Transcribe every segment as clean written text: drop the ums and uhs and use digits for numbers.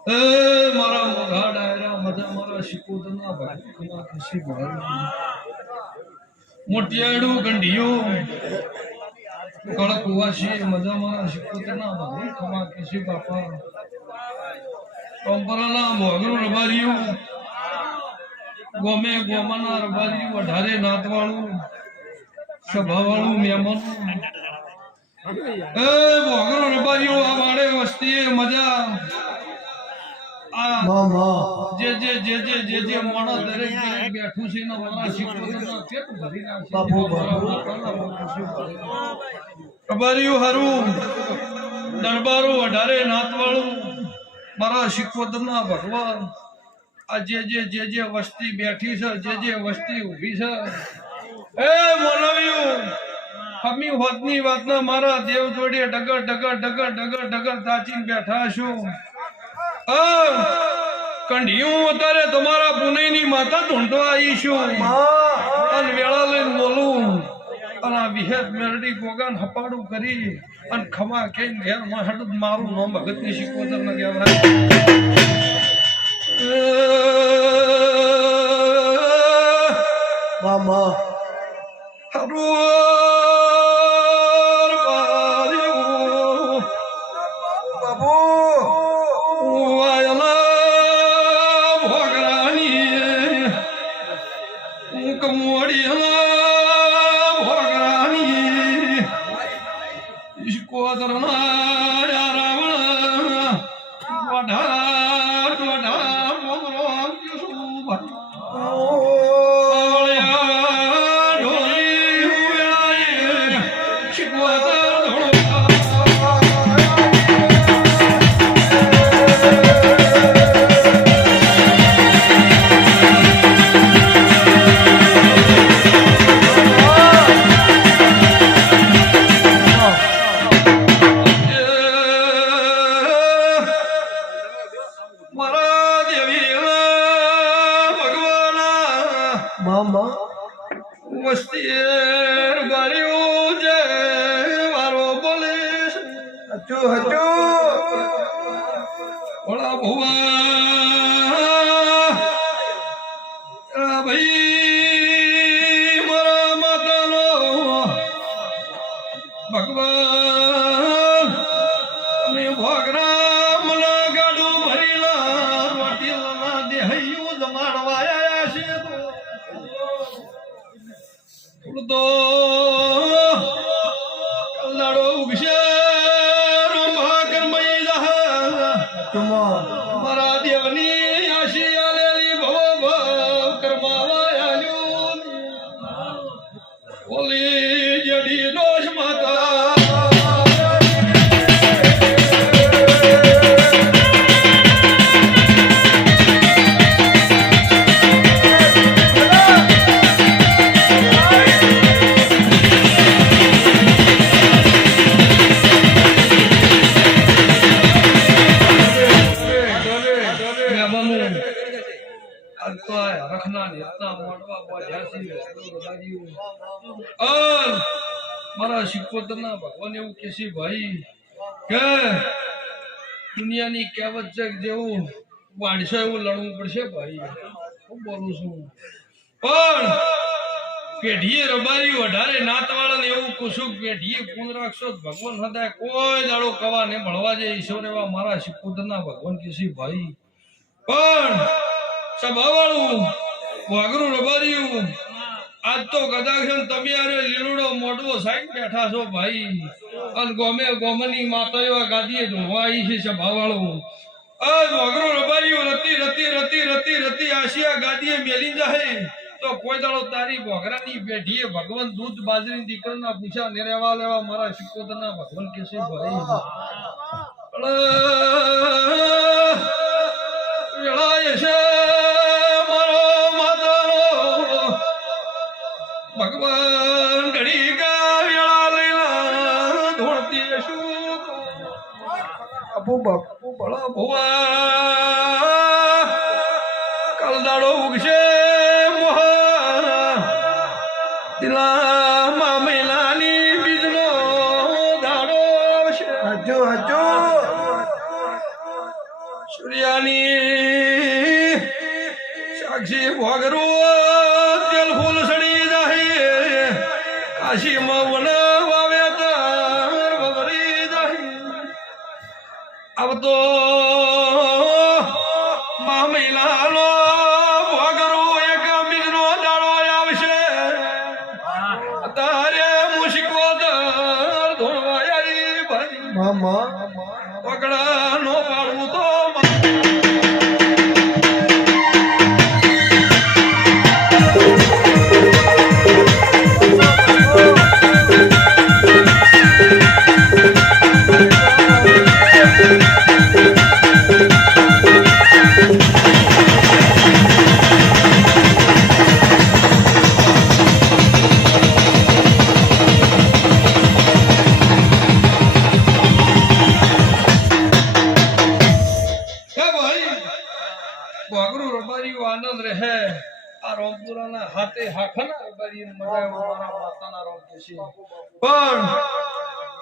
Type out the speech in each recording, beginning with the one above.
એ મારા મોઢા ડાયરા મજા મારા શિકોતરના ભાઈ ખમા ખુશી ભાઈ મોટિયાડું ગંઢિયું કડક વાસી મજા મારા શિકોતરના ભાઈ ખમા ખુશી બાપા પરંપરાના મોગરું રબારિયું ગોમે ગોમાના રબારિયું વધારે નાતવાળું સભાવાળું મહેમાન એ મોગરું રબારિયું આ માળે વસ્તી મજા જે માણસ દરેક બેઠું છે ને મારા શિકોતરના પેટ ભરી રબારિયું હારું દરબારો વધારે નાતવાળું મારા શિકોતરના ભગવાન આ જે વસ્તી બેઠી છે જે વસ્તી ઊભી છે એ મોનવ્યું હમી હોતની વાતના મારા દેવ જોડે ડગર તાચીને બેઠા છું કંઢિયું અત્યારે તમારા પુનઈની માતા ઢૂંઢવા આવીશું અને વેળા લઈને બોલું અને આ વિહેત મેરડી ગોગાન હપાડું કરી અને ખમા કઈ ઘેર માં મારું નામ ભગતની શિકોતર ને કહેવાય મામા મારા શિકોતરના ભગવાન એવું કે છે ભાઈ કે દુનિયાની કહેવત છે જેવું વાણસો એવું લડવું પડશે ભાઈ હું બોલું છું પણ પેઢીએ રબારી વધારે નાતવાળા ને એવું કુશું પેઢીએ પૂન રાખશો ભગવાન હદાય કોઈ દાડો કવા ને મળવા જાય ઈશ્વર એવા મારા શિકોતરના ભગવાન કે છે ભાઈ પણ સભાવાળું વાઘરું રબારિયું આજ તો કદાચ તમે યાર લીલુડો મોટો સાઈડ બેઠા છો ભાઈ અને ગોમે ગોમની માતા એવા ગાદીએ ઢોળવા આવી છે સભાવાળો આજ વાઘરું રબારિયું રતી આશિયા ગાદીએ મેલી જાય તો કોઈ દાડો તારી ભોગરાની પેઢીએ ભગવાન દૂધ બાજરી દીકરાના પૂછા ને રહેવા લેવા મારા શિકોતરના ભગવાન કે છે ભાઈ વેળાય છે ભગવાન ઘડી વેળા લઈલા ધોળતી શું અબુ બાપુ ભલા ભુવા કલદાડો ઉગશે મોહા દિલામાં મહિલાની બીજનો દાડો છે હજો સૂર્યાની સાક્ષી ભોગરું તેલ ફૂલ સડી જાય કાશીમાં વન વાવેતર વવરી જાય આવતો મા મહિલાનો ભોગરું એક બીજનો દાડો આવશે તારે મુશીકો ધોવાયા ભાઈ મામા પકડા નો પાડવું તો આનંદ રહે આ રોમપુરાના હાથે હાખના રબારી મજા મારા માતાના રોમ કેસી પણ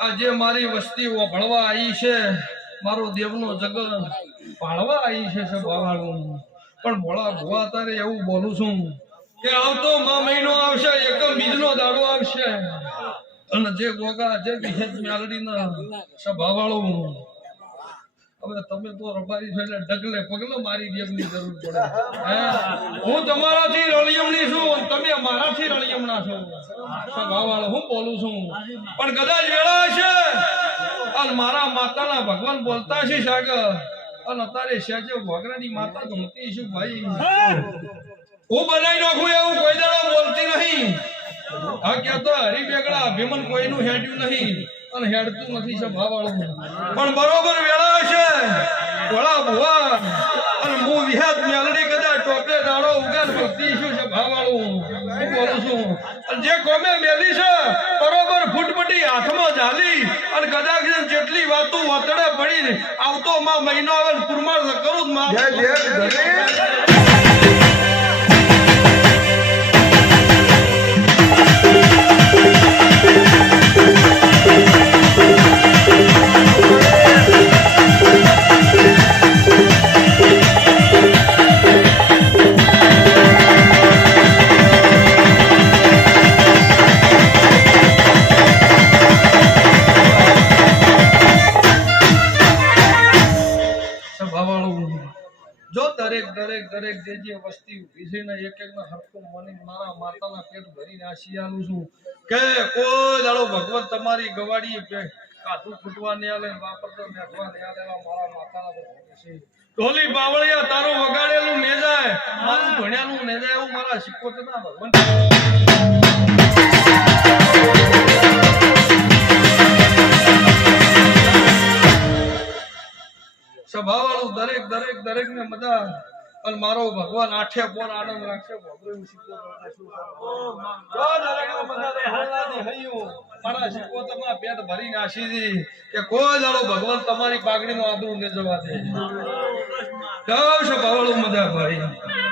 આ જે મારી વસ્તી ભણવા આવી છે મારો દેવનો જગત પાળવા આવી છે સભાવાળું પણ ભોળા ભુવા તારે એવું બોલું છું કે આવતો મા મહિનો આવશે એક બીજનો દાડો આવશે અને જે ગોગા જે વિહેત મ્યાલડીના સભાવાળું હવે તમે તો રબારી છો એટલે ડગલે પગલે મારી દેવની જરૂર પડે હું તમારાથી રળિયમણી છું તમે મારાથી રળિયમણા છો સભાવાળો હું બોલું છું પણ કદાચ વેળા છે અને મારા માતાના ભગવાન બોલતા છે સાગર અને અત્યારે સેજે ભોગરાની માતા ગમતી છું ભાઈ હું બનાવી નાખું એવું કોઈ દાડો બોલતી નહીં આ કહેતો હરી બેગડા અભિમન કોઈનું હેડ્યું નહીં અને હેડતું નથી સભાવાળું પણ બરોબર વેળા છે વળા ભુવા અને હું વિહાત મેલડી કદાચ ટોપે દાડો ઉગાન ભક્તિ છું સભાવાળું હું બોલું છું અને જે કોમે મેલી છે બરોબર ફૂટપટી હાથમાં ઝાલી અને કદાચ જેટલી વાતો વાતડે પડી આવતો માં મહિનો આવે પુરમાર કરું જ માં દરેક જે વસ્તી ઉભી છે ને એક એક ના હરખું મને મારા માતાના પેટ ભરીને આશી આલું છું કે કોઈ દાડો ભગવાન તમારી ગવાડી કાઠું ફૂટવા ને આલે વાપરતો નાખવા ને આલે મારા માતાના છે ઢોલી બાવળિયા તારું વગાડેલું ને જાય મારું ભણ્યાનું ને જાય એવું મારા શિકોતના ભગવાન સભાવાળું દરેક ને મજા અને મારો ભગવાન આઠે પોર આનંદ રાખશે ભગવાન મારા શિકોતરમાં પેટ ભરીને આશીજી કે કોઈ દાડો ભગવાન તમારી પાઘડીનું આબરૂ ન જવા દે સભાવાળું મજા ભાઈ